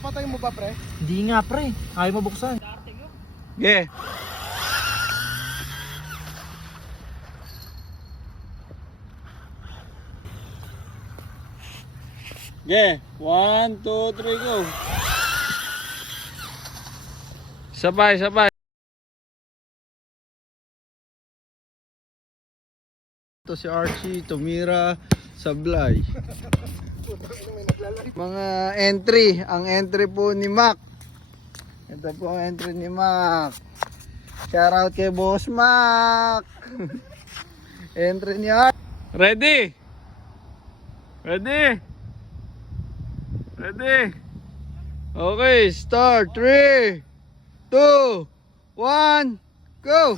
Papatay mo ba, pre? Hindi nga pre, ayaw mabuksan. Yeah. Yeah. 1, 2, 3, go. Sabay, sabay. Ito si Archie, tumira, sablay. Mga entry, ang entry po ni Mac. Ito po ang entry ni Mac. Shout out kay Boss Mac. Entry ni Archie. Ready? Ready? Ready? Okay, start. 3, 2, 1, go!